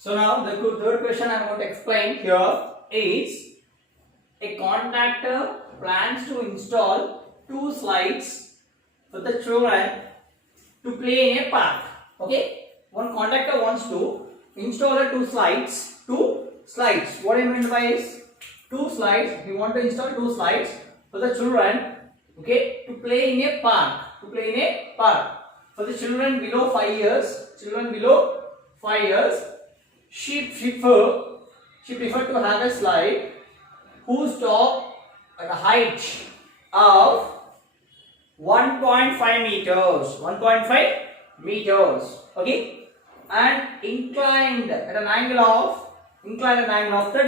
So now the third question I am going to explain here is a contractor plans to install two slides for the children to play in a park. Okay, one contractor wants to install two slides. What I mean by is two slides. He want to install two slides for the children. Okay, to play in a park. For the children below 5 years. She prefer to have a slide whose top at a height of 1.5 meters. Okay, and inclined at an angle of 30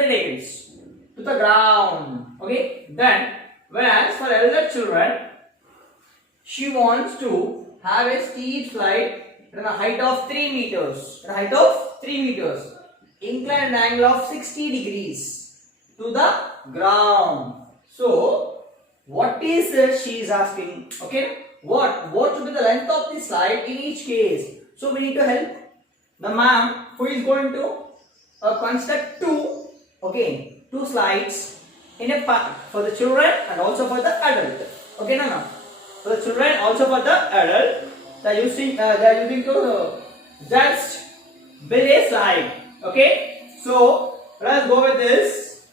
degrees to the ground. Okay, then whereas for elder children, she wants to have a steep slide at a height of 3 meters. Inclined angle of 60 degrees to the ground. So, what is she is asking? Okay, what should be the length of this slide in each case? So we need to help the ma'am who is going to construct two slides in a park for the children and also for the adult. Okay, no. For the children also for the adult, they are using to just build a slide. Okay, so let's go with this.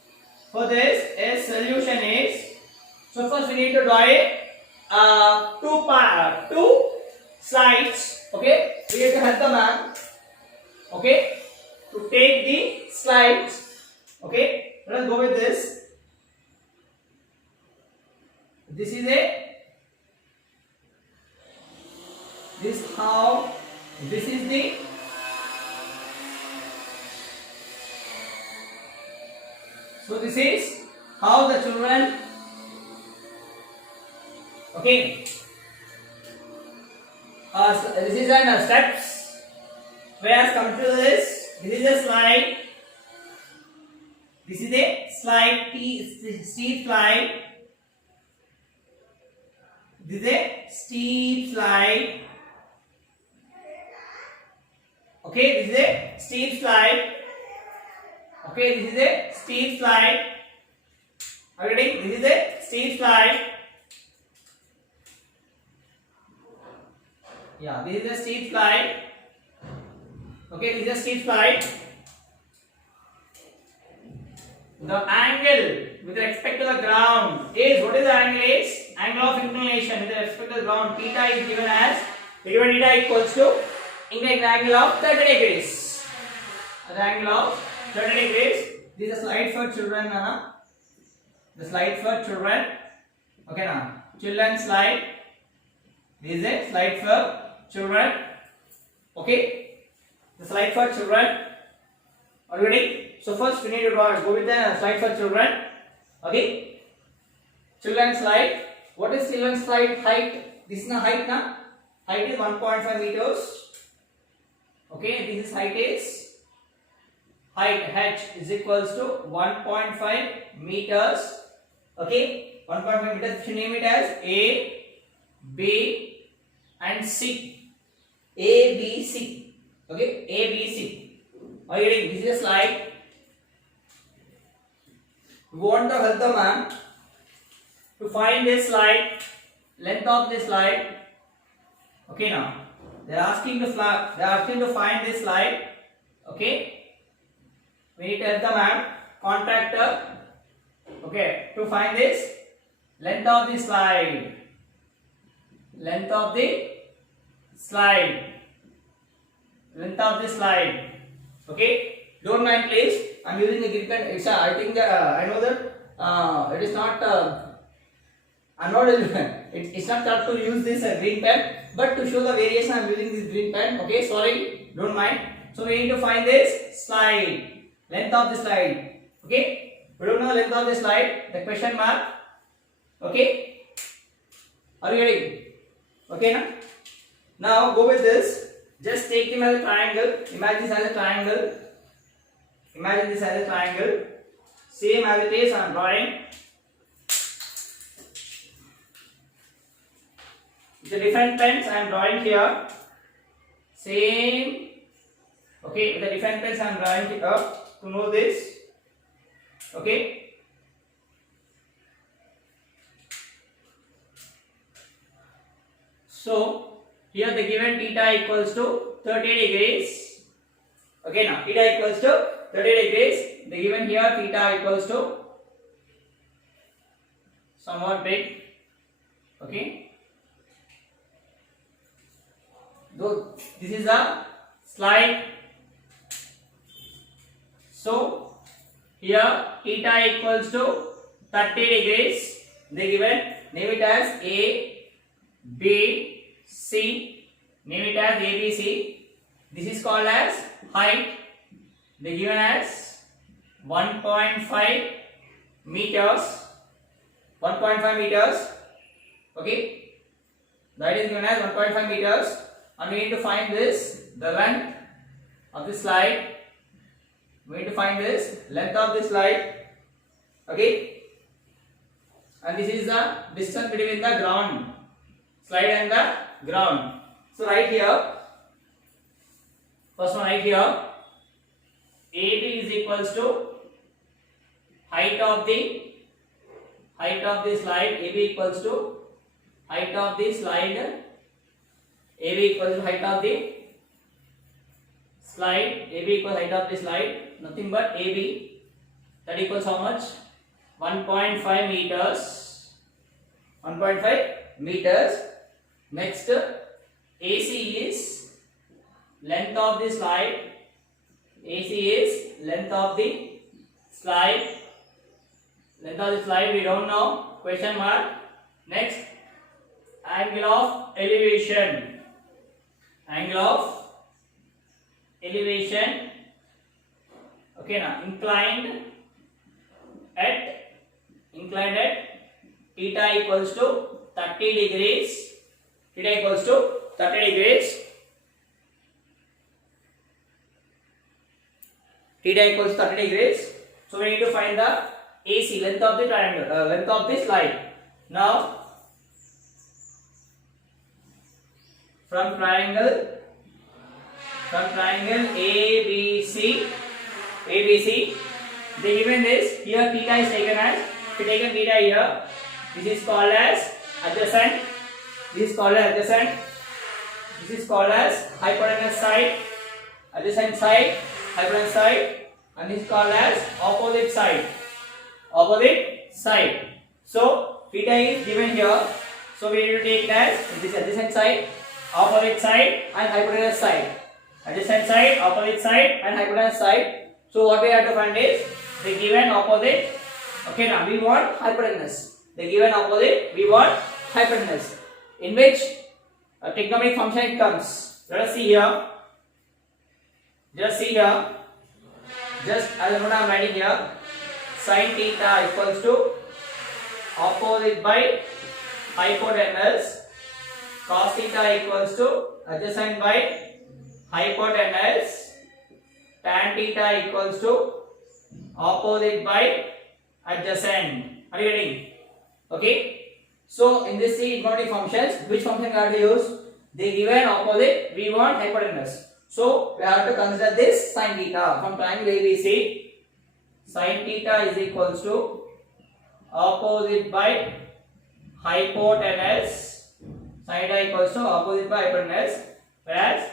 For this, a solution is, so first we need to draw two slides. Okay, we need to help the man. Okay, to take the slides. Okay, let's go with this. This is the so this is how the children, okay, this is an steps. Whereas come to this is a slide. This is a slide, steep slide. This is a steep slide. Okay, this is a steep slide. Okay, this is a steep slide. Are you ready? This is a steep slide. Yeah, this is a steep slide. Okay, this is a steep slide. The angle with respect to the ground is, what is the angle is? Angle of inclination with respect to the ground. Theta is given as theta equals to inclined angle of 30 degrees. The angle of 30 degrees. This is a slide for children, Nana. The slide for children. Okay, now children slide. This is a slide for children. Okay, the slide for children. Are you ready? So first we need to go with the slide for children. Okay, children slide. What is children slide height? This is the height, na? Height is 1.5 meters. Okay, this is height h is equals to 1.5 meters. Okay, 1.5 meters. You name it as A, B, and C. A, B, C. Okay, A, B, C. Are you ready? This is a slide. We want to help the man to find this slide, length of this slide. Okay, now they are asking to find this slide. Okay, we need to help the man, contractor. Okay, to find this length of the slide. Length of the slide. Okay, don't mind please. I'm using a green pen. I think I know that it is not. I'm not. It's not tough to use this green pen, but to show the variation, I'm using this green pen. Okay, sorry, don't mind. So we need to find this slide, length of the slide. Okay, we don't know the length of the slide. The question mark. Okay, are you ready? Okay, now go with this. Just take him as a triangle. Imagine this as a triangle. Same as it is, I am drawing. With the different pens, I am drawing here. Same. Okay, with the different pens I am drawing it up to know this. Okay. So here the given theta equals to 30 degrees. Okay, now theta equals to 30 degrees. The given here theta equals to somewhat big. Okay. So this is a slide. So here theta equals to 30 degrees. They given, name it as A, B, C. Name it as A, B, C. This is called as height. They given as 1.5 meters. 1.5 meters. Okay. That is given as 1.5 meters. And we need to find this, the length of this slide. We need to find this length of this slide. Okay. And this is the distance between the ground, slide and the ground. So right here, first one right here, AB is equals to height of the slide. AB equals to height of the slide. AB equals to height of the slide. AB equals height of the slide. Nothing but AB. That equals how much? 1.5 meters. 1.5 meters. Next, AC is length of the slide. AC is length of the slide. Length of the slide we don't know. Question mark. Next, angle of elevation. Angle of elevation. Okay, now inclined at theta equals to 30 degrees. Theta equals to 30 degrees. Theta equals 30 degrees. So we need to find the AC, length of the triangle, length of the slide. Now from triangle ABC, they given this. Here theta is taken as, if you taken theta here, this is called as adjacent. This is called as adjacent. This is called as hypotenuse side. Adjacent side, hypotenuse side, and this is called as opposite side. Opposite side. So theta is given here. So we need to take it as this adjacent side, opposite side, and hypotenuse side. Adjacent side, opposite side, and hypotenuse side. So what we have to find is the given opposite. Okay, now we want hypotenuse. The given opposite, we want hypotenuse. In which a trigonometric function it comes. Let us see here. Just see here. Just as what I am writing here, sin theta equals to opposite by hypotenuse. Cos theta equals to adjacent by hypotenuse. Tan theta equals to opposite by adjacent. Are you getting? Okay. So in this trigonometric functions, which function we have to use? The given opposite, we want hypotenuse. So we have to consider this sin theta from triangle ABC. Sin theta is equals to opposite by hypotenuse. Sin theta equals to opposite by hypotenuse. Whereas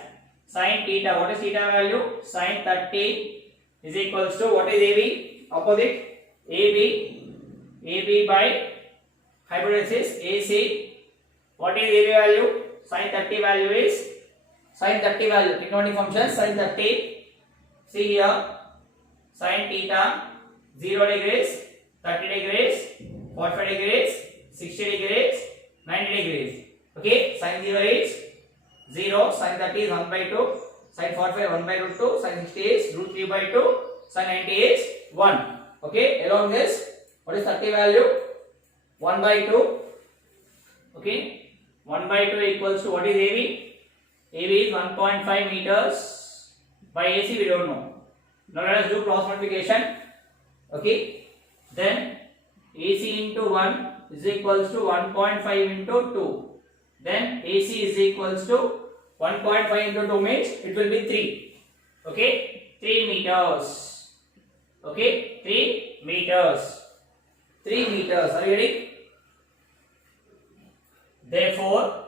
sin theta, what is theta value? Sin 30 is equals to, what is AB? Opposite AB. AB by hypotenuse is AC. What is AB value? Sin 30 value is, sin 30 value, trigonometric function sin 30. See here, sin theta 0 degrees, 30 degrees, 45 degrees, 60 degrees, 90 degrees. Okay, sin 0 is 0, sin 30 is 1 by 2, sin 45 1 by root 2, sin 60 is root 3 by 2, sin 90 is 1. Okay, along this, what is 30 value? 1 by 2. Okay, 1 by 2 equals to, what is AB? AB is 1.5 meters. By AC we don't know. Now let us do cross multiplication. Okay, then AC into 1 is equals to 1.5 into 2. Then AC is equals to 1.5 into 2 means it will be 3. Okay, 3 meters. Okay, 3 meters. 3 meters. Are you ready? Therefore,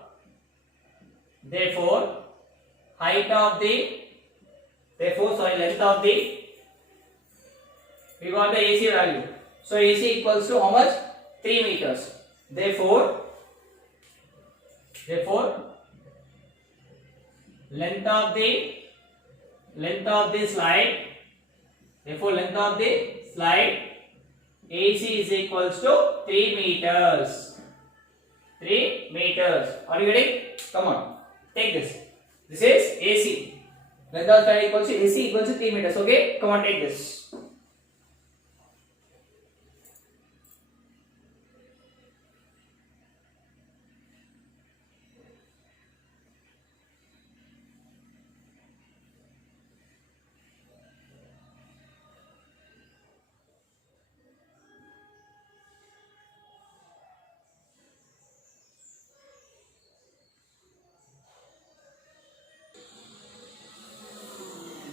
height of the, length of the, we got the AC value. So AC equals to how much? 3 meters. Therefore, length of the slide, AC is equals to 3 meters. 3 meters. Are you ready? Come on, take this. This is AC. Length of the slide equals to AC equals to 3 meters. Okay, come on, take this.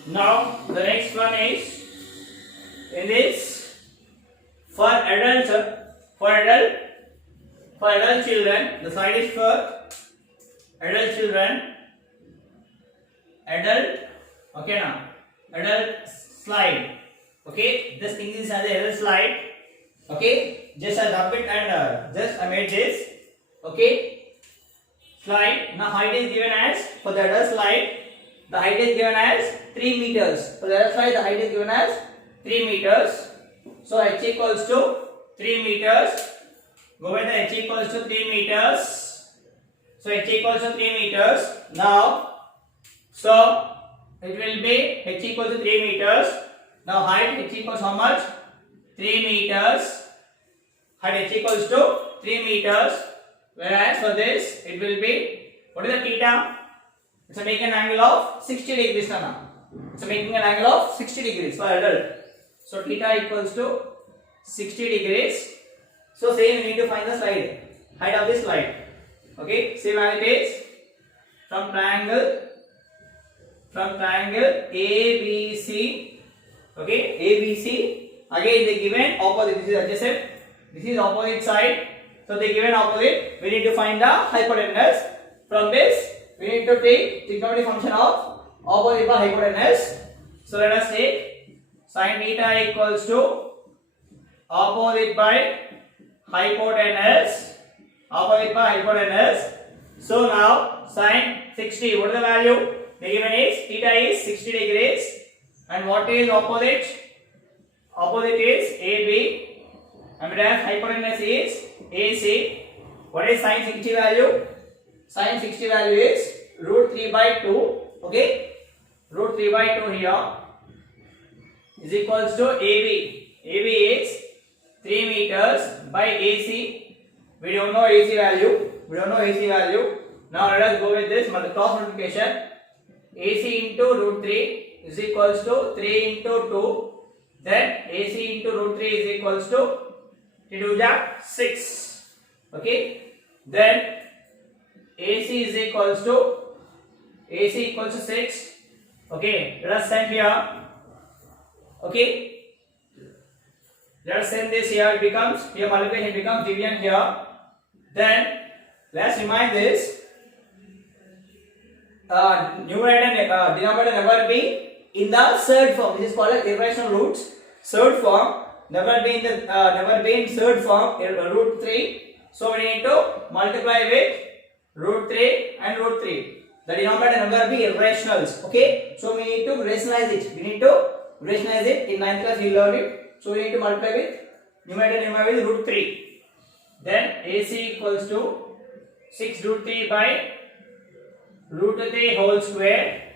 Now the next one is in this for adults, for adult children. The side is for adult children. Okay now. Adult slide. Okay, just think this as a adult slide. Okay, just I rub it and just I made this. Okay, slide. Now height is given as for the adult slide. The height is given as 3 meters. For the other side, the height is given as 3 meters. So h equals to 3 meters. Go with the h equals to 3 meters. So h equals to 3 meters. Now, so it will be h equals to 3 meters. Now height h equals how much? 3 meters. Height h equals to 3 meters. Whereas for this, it will be, what is the theta? It's making an angle of 60 degrees now. It's making an angle of 60 degrees for adult. So theta equals to 60 degrees. So same we need to find the slide, height of this slide. Okay, same as it is from triangle ABC. Okay, ABC. Again they given opposite. This is adjacent. This is opposite side. So they given opposite. We need to find the hypotenuse. From this, we need to take trigonometric function of opposite by hypotenuse. So let us take sin theta equals to opposite by hypotenuse. So now sin 60, what is the value? The given is theta is 60 degrees. And what is opposite? Opposite is AB. And whereas hypotenuse is AC. What is sin 60 value? Sin 60 value is root 3 by 2. Okay, root 3 by 2 here is equals to AB. AB is 3 meters by AC. We don't know AC value. Now let us go with this cross multiplication. AC into root 3 is equals to 3 into 2. Then AC into root 3 is equals to 3 to 6. Okay. Then AC is equals to 6. Okay, let us send here. Okay, let us send this here. It becomes here multiplication becomes division here. Then let's remind this. Numerator and denominator never be in the third form. This is called as irrational roots. Third form never be in the third form. Root 3. So we need to multiply with root 3 and root 3. The denominator never be irrationals. Okay. So we need to rationalize it. In 9th class we learned it. So we need to multiply with numerator with root 3. Then AC equals to 6 root 3 by root 3 whole square.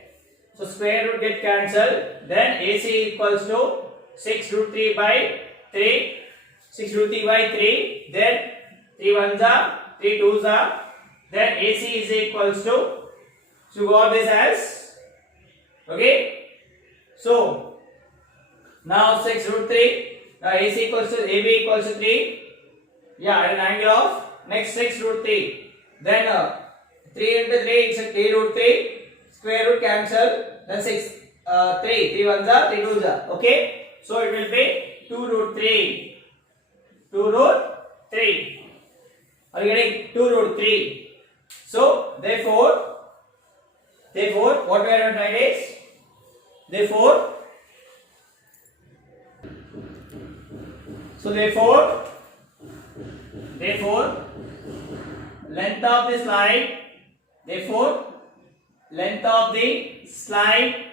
So square root get cancelled. Then AC equals to 6 root 3 by 3. 6 root 3 by 3. Then 3 ones are 3 twos are. Then AC is equals to, so got this as, okay. So now 6 root 3. Now AC equals to AB equals to 3. Yeah, at an angle of next 6 root 3. Then 3 into 3 is 3 root 3. Square root cancel. Then 6 3. 3 ones are 3 twos are. Okay. So it will be 2 root 3. 2 root 3. Are you getting? 2 root 3. So therefore, what we are going to write is, therefore, length of the slide, length of the slide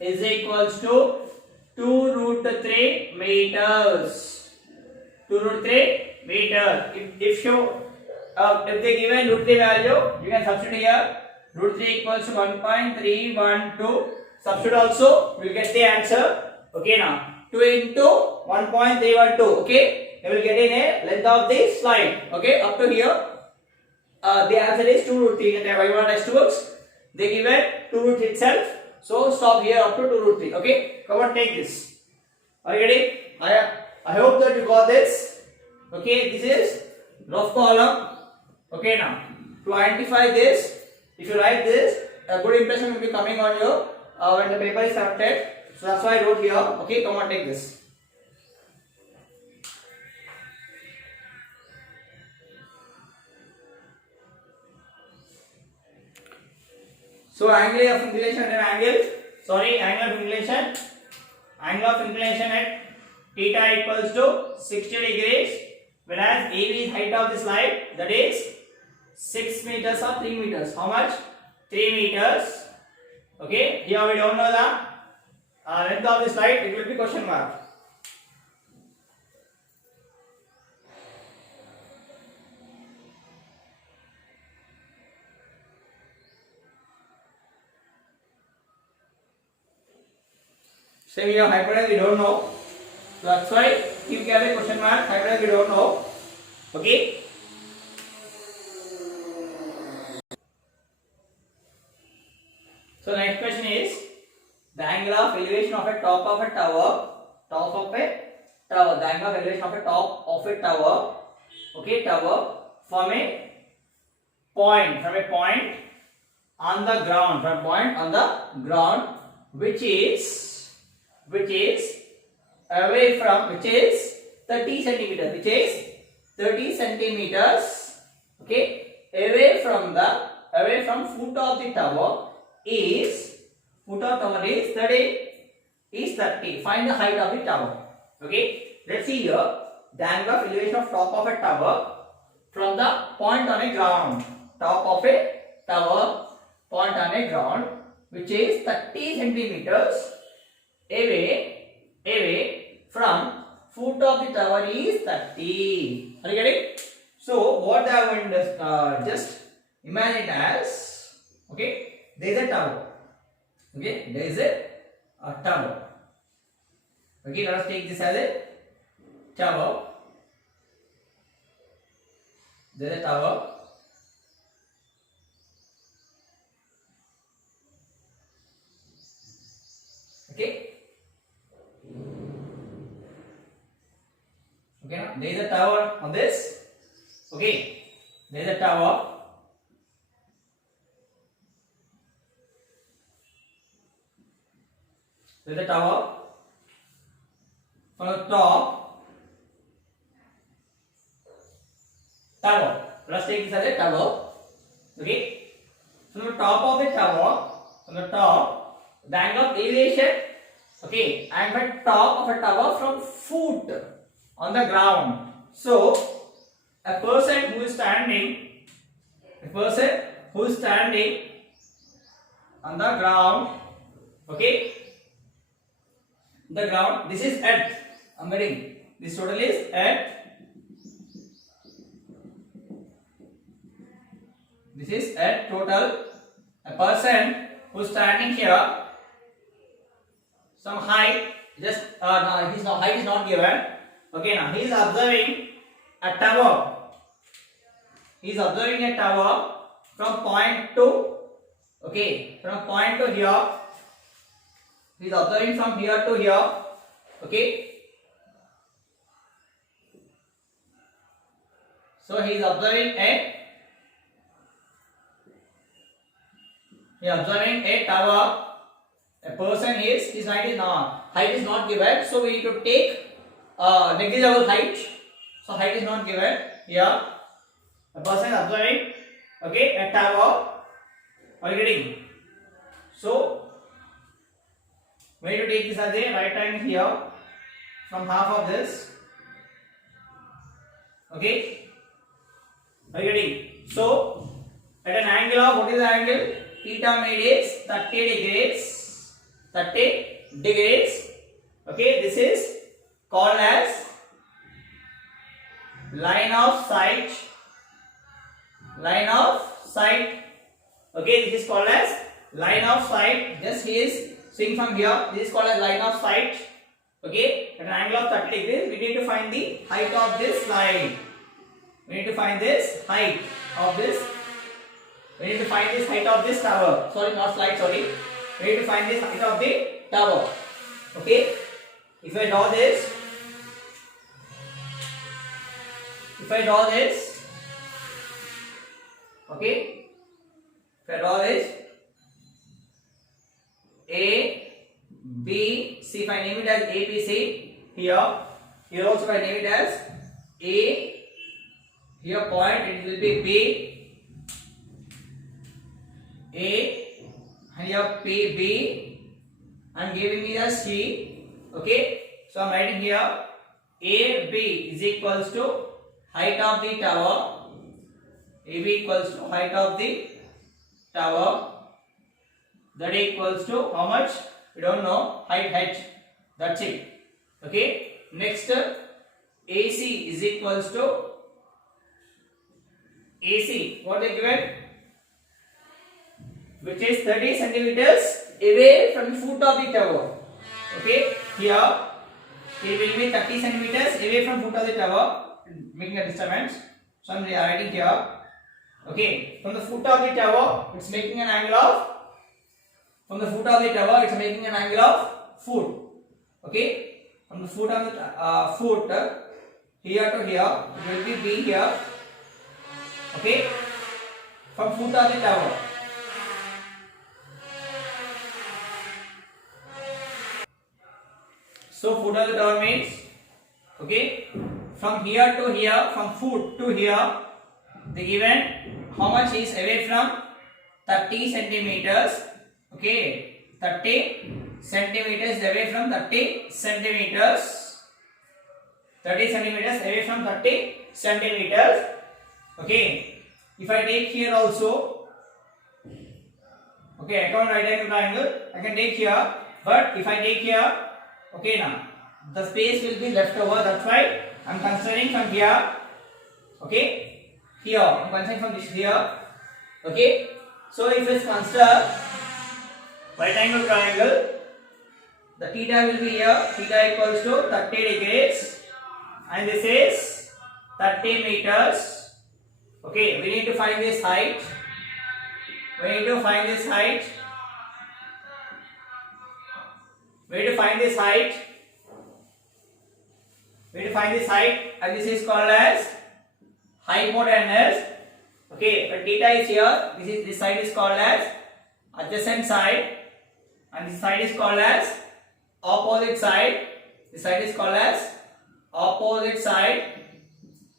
is equals to 2 root 3 meters. 2 root 3 meter. If they given root 3 value, you can substitute here. Root 3 equals to 1.312. Substitute also, we will get the answer. Okay, now 2 into 1.312. Okay, you will get in a length of the slide. Okay, up to here. The answer is 2 root 3. And y1 test works. They given 2 root 3 itself. So stop here up to 2 root 3. Okay, come on, take this. Are you ready? I hope that you got this. Okay, this is rough column. Okay, now to identify this, if you write this, a good impression will be coming on you when the paper is submitted. So that's why I wrote here. Okay, come on, take this. So angle of inclination at theta equals to 60 degrees, whereas AB is height of the slide, that is 6 meters or 3 meters. How much? 3 meters. Okay, here we don't know the length of the slide, it will be question mark. Same here, hypotenuse we don't know. So that's why keep carry question mark, hypotenuse we don't know. Okay. So next question is the angle of elevation of a top of a tower. The angle of elevation of a top of a tower. Okay, tower from a point on the ground, which is away from 30 centimeters. Okay, away from foot of the tower is 30. Find the height of the tower. Okay, let's see here the angle of elevation of top of a tower from the point on a ground. Top of a tower, point on a ground, which is 30 centimeters away from foot of the tower is 30. Are you getting? So what they are going to just imagine it as, okay, there is a tower. Okay, there is a tower. Okay, let us take this as a tower. There is a tower. Okay. Okay, there is a tower on this. Okay, there is a tower. There is a tower. From the top, tower. Let's take this as a tower. Okay, from the top of the tower, the angle of elevation. Okay, angle top of a tower from foot on the ground. So a person who is standing on the ground, okay, the ground, this is earth. I'm getting this total is earth. This is earth total. A person who is standing here, some height, just no, his height is not given. Okay, now he is observing a tower. He is observing a tower from point to, okay, from point to here. He is observing from here to here. Okay. So he is observing a tower A person is, his height is not given, so we need to take negligible height. So height is not given here. A person is observing, okay, a tower. Are you getting? So we need to take this as a right angle here from half of this. Okay. Are you getting? So at an angle of, what is the angle? Theta made is 30 degrees. 30 degrees. Okay, this is called as line of sight. Line of sight. Okay, this is called as line of sight. Just he is seeing from here. This is called as line of sight. Okay, at an angle of 30 degrees, we need to find the height of this line. We need to find this height of this. We need to find this height of this tower. Sorry, not slide. Sorry. We need to find this height of the tower. Okay. If I draw this, okay. If I draw this, A, B, C. If I name it as A, B, C here. Here also if I name it as A. Here point, it will be B, A, and here P, B, and giving me the C. Okay, so I am writing here A, B is equals to height of the tower. A, B equals to height of the tower. That equals to how much? We don't know. Height H. That's it. Okay. Next, AC is equals to AC, what they given, which is 30 centimeters away from the foot of the tower. Okay, here it will be 30 centimeters away from foot of the tower, making a disturbance. So I am writing here. Okay, from the foot of the tower, it's making an angle of. From the foot of the tower, it's making an angle of foot. Okay, from the foot of the foot here to here, it will be B here. Okay, from foot of the tower. So foot of the tower means, okay, from here to here, from foot to here, they given how much is away from 30 centimeters. Okay, 30 centimeters away from 30 centimeters. 30 centimeters away from 30 centimeters. Okay, if I take here also, okay, I can't right angle triangle, I can take here, but if I take here, okay, now the space will be left over, that's why I am considering from here, okay, here, I am considering from this here, okay. So if it's consider right angle triangle, the theta will be here, theta equals to 30 degrees, and this is 30 meters. Okay, we need to find this height. We need to find this height. We need to find this height. We need to find this height, and this is called as hypotenuse. Okay, but theta is here. This side is called as adjacent side, and this side is called as opposite side. This side is called as opposite side.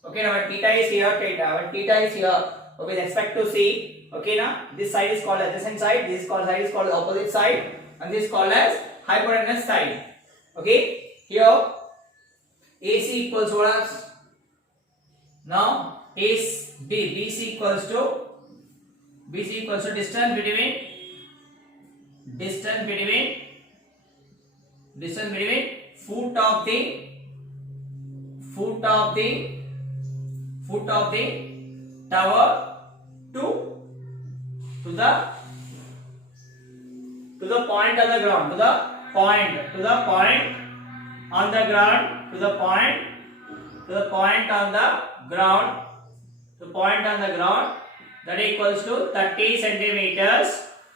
Okay, now theta is here, theta is here. Okay, with respect to C. Okay, now this side is called adjacent side, this side is called opposite side, and this is called as hypotenuse side. Okay, here AC equals what? Now is BC equals to distance between foot of the tower to the point on the ground, to the point on the ground, to the point on the ground, that equals to 30 centimeters.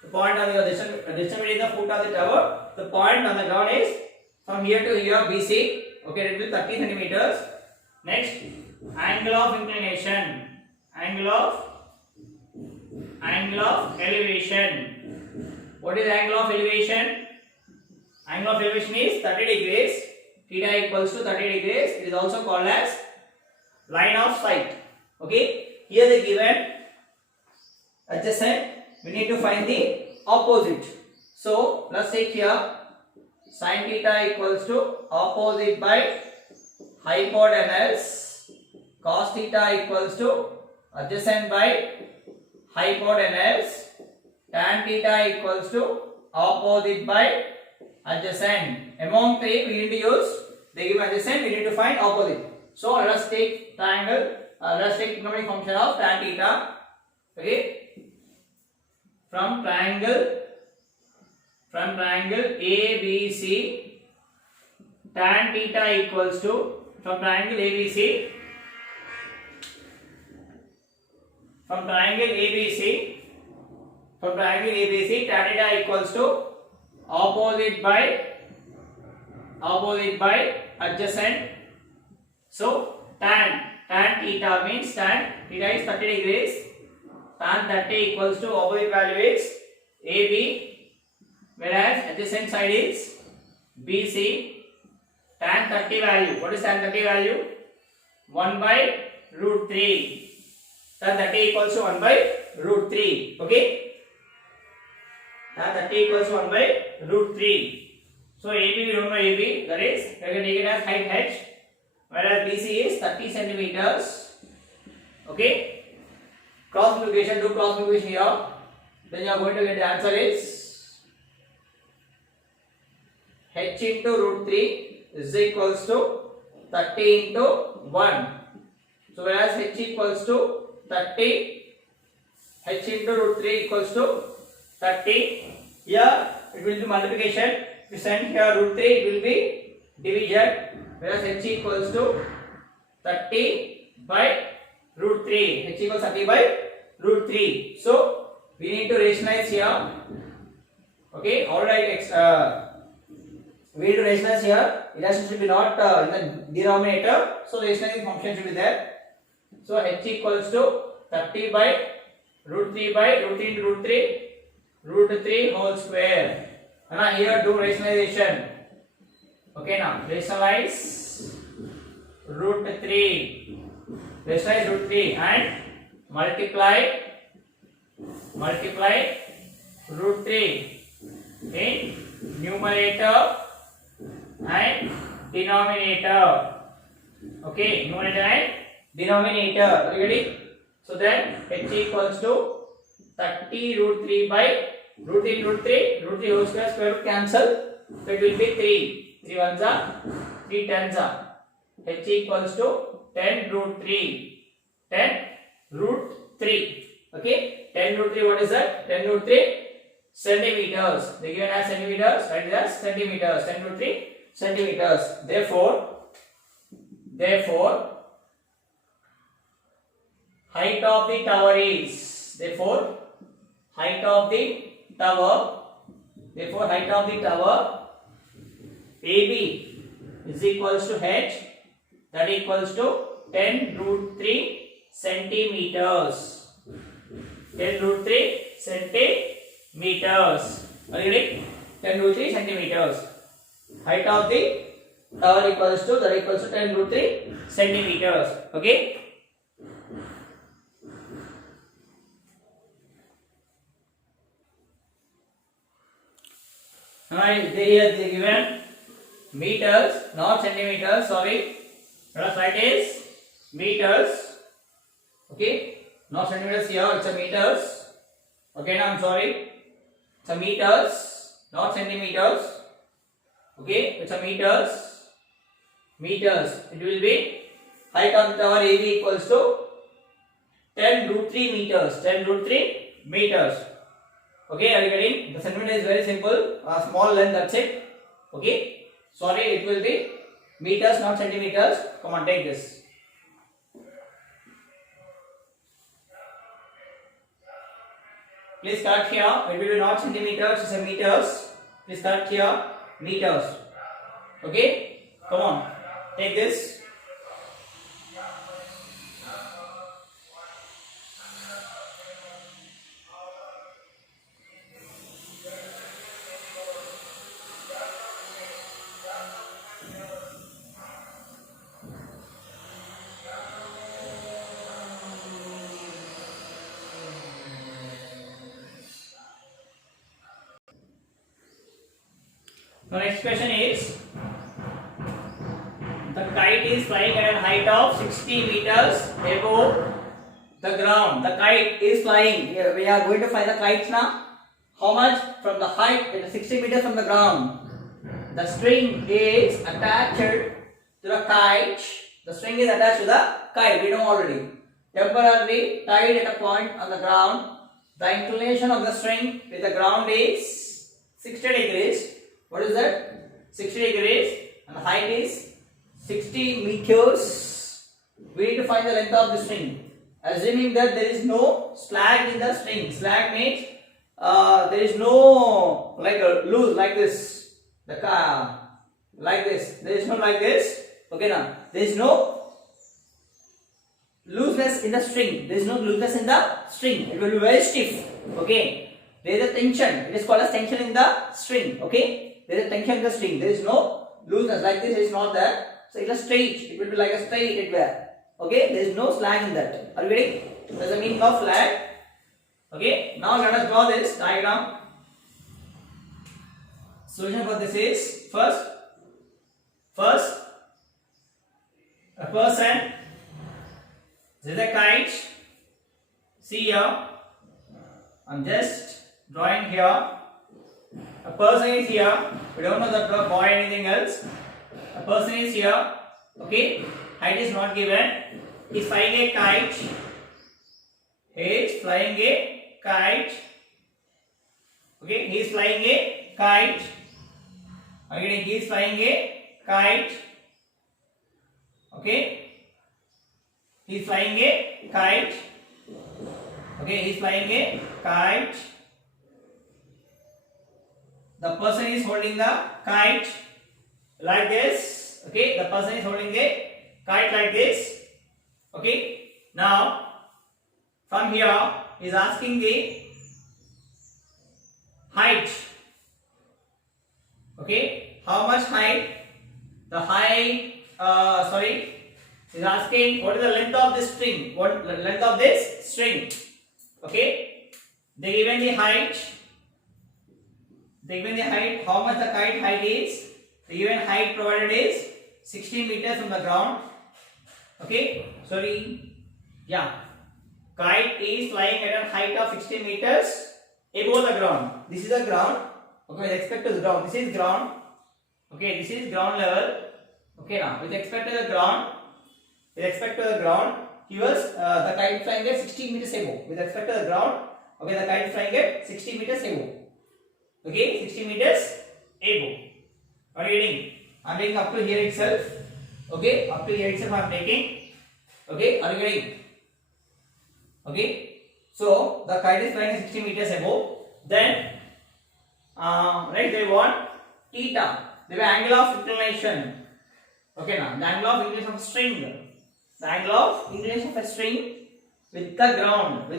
The point on the distance between the foot of the tower, the point on the ground is from here to here, BC. Okay, it will be 30 centimeters. Next, angle of inclination, angle of elevation. What is angle of elevation? Angle of elevation is 30 degrees. Theta equals to 30 degrees. It is also called as line of sight. Okay. Here the given adjacent. We need to find the opposite. So let's take here sin theta equals to opposite by hypotenuse. Cos theta equals to adjacent by hypotenuse. Tan theta equals to opposite by adjacent. Among three we need to use, they give adjacent, we need to find opposite. So let us take triangle, let us take trigonometric function of tan theta. Okay. From triangle ABC, tan theta equals to, from triangle ABC tan theta equals to opposite by adjacent. So tan theta means tan theta is 30 degrees. Tan 30 equals to opposite value is AB, whereas adjacent side is BC. Tan 30 value, what is tan 30 value? 1 by root 3. Tan 30 equals to 1 by root 3. Okay. Tan 30 equals to 1 by root 3. So AB, we don't know AB, that is, we can take it as height h, whereas BC is 30 centimeters. Okay. Cross multiplication, do cross multiplication here. Then you are going to get the answer is h into root 3 is equals to 30 into 1. So whereas h equals to 30, h into root 3 equals to 30. Here it will be multiplication. If you send here root 3, it will be division. Whereas h equals to 30 by root 3. H equals 30 by root 3. So we need to rationalize here. Okay, alright. We need to rationalize here. It has to be not in the denominator. So rationalizing function should be there. So h equals to 30 by root 3 by root 3 into root 3 whole square. And now here do rationalization. Okay, now rationalize root 3. Rationalize root 3 and multiply root 3 in numerator and denominator. Okay, numerator and denominator. Are you ready? So then h equals to 30 root 3 by root 3 whole square, square root cancel. So it will be 3. 3 ones are 3 tens are. H equals to 10 root 3. 10 root 3. Okay, 10 root 3, what is that? 10 root 3 centimeters. They given as centimeters, write it as centimeters. 10 root 3 centimeters. Therefore, height of the tower is, height of the tower AB is equals to h, that equals to 10 root 3 centimeters. 10 root 3 centimeters. Are you ready? 10 root 3 centimeters. Height of the tower equals to, that equals to 10 root 3 centimeters. Okay. Alright, here they given meters, not centimeters. Sorry, let us write is meters. Okay, not centimeters here. It's a meters. Okay, now I'm sorry. It's a meters, not centimeters. Okay, it's a meters. It will be height of the tower AB equals to 10 root 3 meters. 10 root 3 meters. Okay, are you getting? The centimeter is very simple. A small length, that's it. Okay. Sorry, it will be meters, not centimeters. Come on, take this. Please start here. It will be not centimeters, it's a meters. Please start here. Meters. Okay. Come on. Take this. The next question is, the kite is flying at a height of 60 meters above the ground. The kite is flying. We are going to find the kite now. How much from the height? It is 60 meters from the ground. The string is attached to the kite. The string is attached to the kite. We know already. Temporarily tied at a point on the ground. The inclination of the string with the ground is 60 degrees. What is that? 60 degrees. And the height is 60 meters. We need to find the length of the string. Assuming that there is no slag in the string. Slag means there is no like a loose like this. The car like this. There is no like this. Okay now. There is no looseness in the string. There is no looseness in the string. It will be very stiff. Okay. There is a tension. It is called as tension in the string. Okay. There is a tension in the string. There is no looseness like this. It is not there. So it is straight. It will be like a straight wear. Okay. There is no slag in that. Are you ready? That's the meaning of slag. Okay. Now let us draw this diagram. Solution for this is first a person. This is a kite. See here. I'm just drawing here. A person is here. We don't know the boy or anything else. A person is here. Okay. Height is not given. He is flying a kite. He is flying a kite. Okay. He is flying a kite. Again, he is flying a kite. Okay. He is flying a kite. Okay, he is flying a kite. The person is holding the kite like this. Okay, the person is holding a kite like this. Okay, now from here he is asking the height. Okay, how much height? The height, is asking what is the length of this string? What length of this string? Okay, they given the height. They given the height. How much the kite height is? The given height provided is 60 meters from the ground. Okay, kite is flying at a height of 60 meters above the ground. This is the ground. Okay, with respect to the ground, this is ground. Okay, this is ground level. Okay, now with respect to the ground, he was the kite flying at 60 meters above. With respect to the ground, okay, the kite flying at 60 meters above. Okay, 60 meters above. Are you getting? I am taking up to here itself. Okay, up to here itself I am taking. Okay, are you getting? Okay, so the kite is flying at 60 meters above. Then right, they want theta. They have angle of inclination. Okay, now the angle of inclination of string. The angle of inclination of a string with the ground.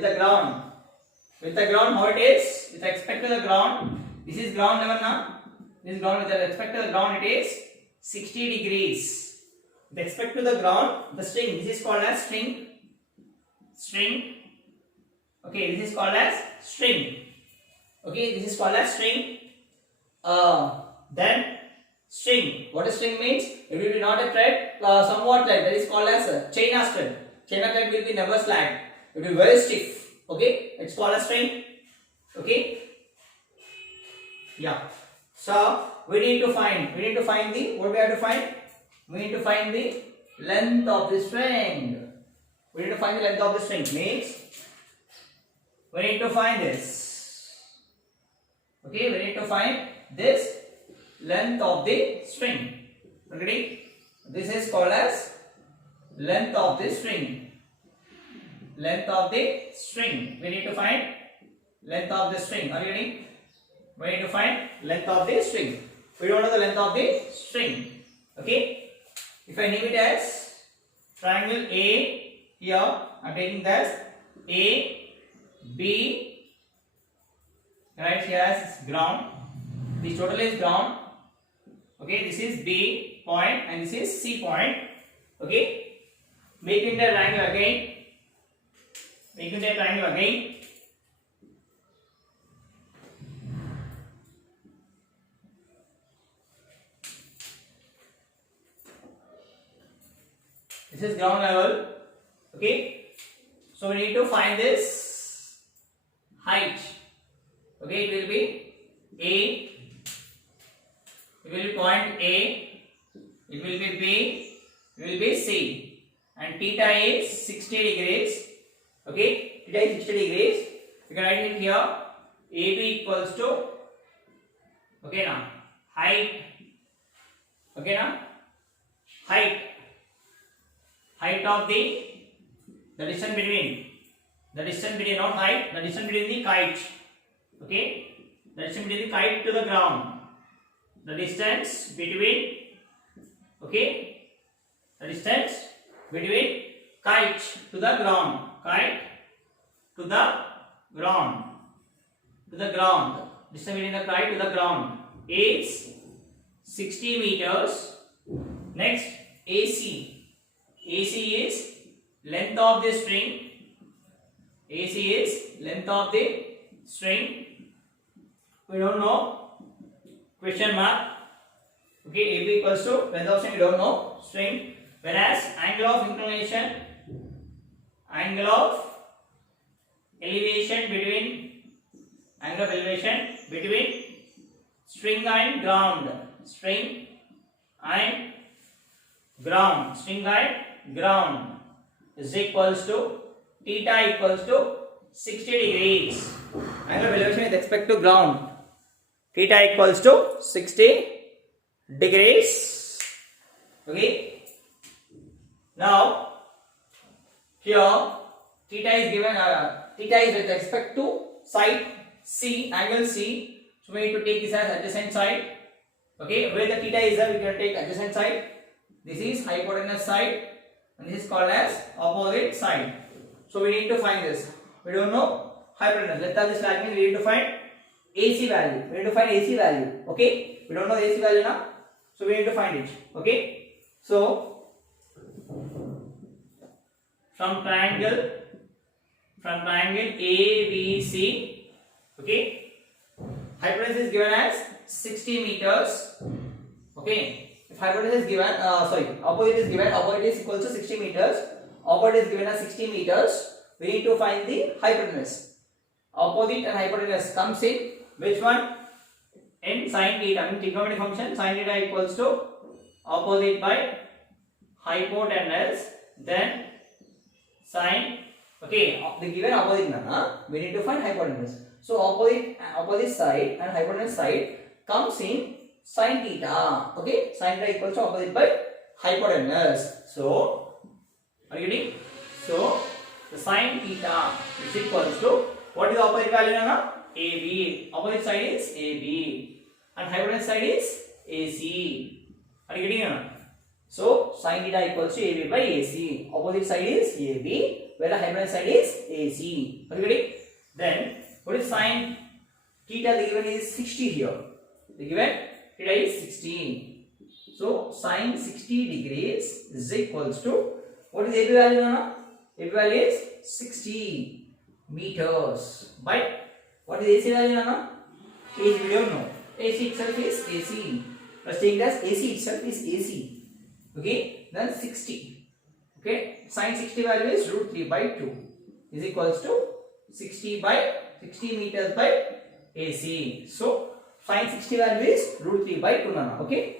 How it is? With respect to the ground. This is ground level now. This is ground with respect to the ground. It is 60 degrees. With respect to the ground, the string. This is called as string. Okay, this is called as string. Okay, this is called as string. Then string. What does string means? It will be not a thread, somewhat thread. That is called as a chain of thread. Chain of thread will be never slack. It will be very stiff. Okay, it's called a string. Okay. Yeah. So we need to find the what we have to find? We need to find the length of the string. We need to find the length of the string. Means we need to find this. Okay, we need to find this length of the string. Ready? This is called as length of the string. Length of the string. We need to find length of the string. Are you ready? We need to find length of the string. We don't know the length of the string. Okay. If I name it as triangle A, here I am taking this A, B, right here as ground. This total is ground. Okay, this is B point and this is C point. Okay, making the triangle again. This is ground level. Okay. So we need to find this height. Okay, it will be A. It will be point A. It will be B. It will be C. And theta is 60 degrees. Okay, theta is 60 degrees. You can write it here. AB equals to, okay now, height. Okay now, height of the distance between, not height, the distance between the kite. Okay, the distance between the kite to the ground. The distance between, okay, the distance between kite to the ground, distance between the kite to the ground is 60 meters. Next, AC is length of the string. We don't know. Question mark. Okay, AB equals to length of string. We don't know string. Whereas angle of inclination, angle of elevation between string and ground, is equals to theta equals to 60 degrees. Angle of elevation with respect to ground, theta equals to 60 degrees. Okay. Now here theta is given. Theta is with respect to side C, angle C. So we need to take this as adjacent side. Okay, where the theta is there, we can take adjacent side. This is hypotenuse side, and this is called as opposite side. So we need to find this. We don't know hypotenuse. Let's have this like means we need to find AC value. Okay, we don't know the AC value now, so we need to find it. Okay, so from triangle ABC, okay, hypotenuse is given as 60 meters. Okay, if hypotenuse is given, opposite is given, opposite is equal to 60 meters. Opposite is given as 60 meters. We need to find the hypotenuse. Opposite and hypotenuse comes in which one? In sin theta. In trigonometry function, sin theta equals to opposite by hypotenuse, then sin. Okay, the given opposite we need to find hypotenuse. So opposite side and hypotenuse side comes in sin theta. Okay, sin theta equals to opposite by hypotenuse. So are you getting? So the sin theta is equals to, what is the opposite value now? AB. Opposite side is AB and hypotenuse side is AC. Are you getting? So sin theta equals to AB by AC. Opposite side is AB, where the hypotenuse side is AC. Are you getting? Then what is sin theta? The given is 60 here. The given theta is 60. So sin 60 degrees is equals to, what is AB value now? AB value is 60 meters by, what is AC value now? AC we don't know. AC itself is AC. Let's take as AC itself is AC. Okay, then 60. Okay, sin 60 value is root 3 by 2 is equals to 60 meters by AC. So sin 60 value is root 3 by 2 nana. Okay,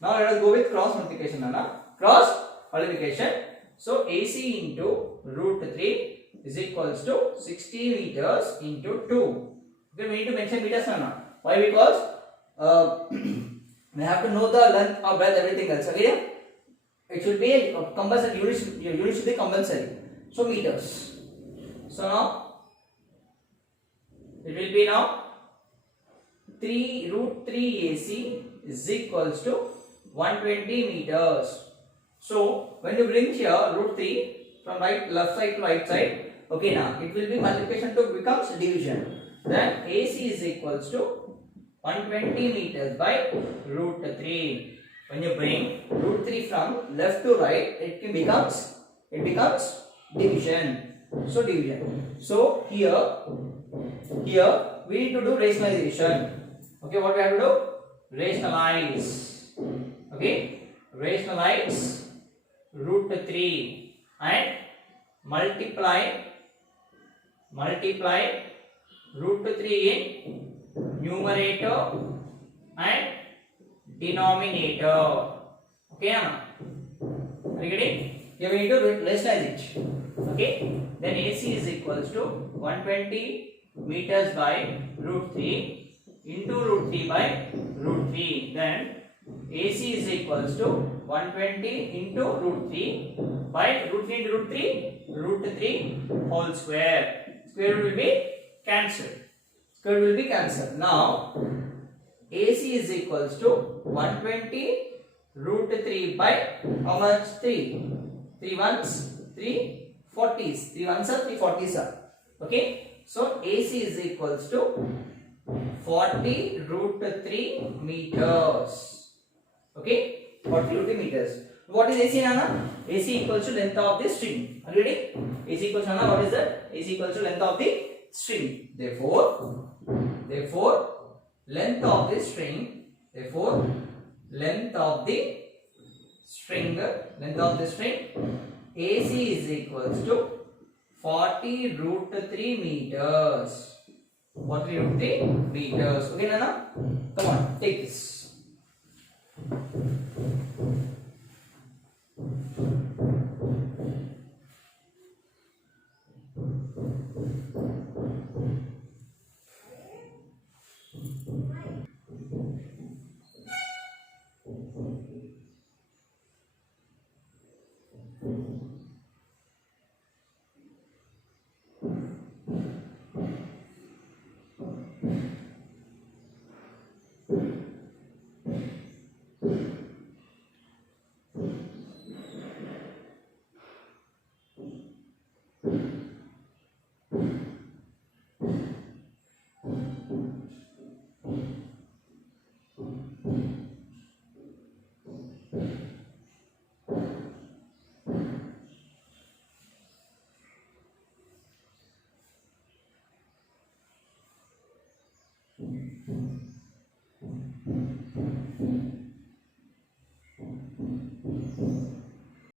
now let us go with cross multiplication nana. Cross multiplication. So AC into root 3 is equals to 60 meters into 2. Okay, we need to mention meters nana. Why? Because we have to know the length of breadth, everything else. Okay, it should be a compulsory. Unit should be compulsory. So meters. So now it will be now 3 root 3 AC is equals to 120 meters. So when you bring here root 3 from left side to right side, okay, now it will be multiplication to becomes division. Then AC is equals to 120 meters by root 3. When you bring root 3 from left to right, it becomes division. So division. So here we need to do rationalization. Okay, what we have to do? Rationalize. Okay, rationalize. root 3 and multiply root 3 in numerator and denominator. Okay, Anna? Are you getting? You need to rationalize it. Okay, then AC is equals to 120 meters by root 3 into root 3 by root 3. Then AC is equals to 120 into root 3 by root 3 into root 3 whole square. Square will be cancelled. Square will be cancelled. Now AC is equals to 120 root 3 by how much? 3. 3 ones, 3 40s. 3 ones are 3 40s are. Okay. So AC is equals to 40 root 3 meters. Okay. 40 root 3 meters. What is AC, Nana? AC equals to length of the string. Are you ready? AC equals to, Nana, what is that? AC equals to length of the string. Therefore, length of the string, AC is equals to 40 root 3 meters. 40 root 3 meters. Okay, Nana? Come on, take this.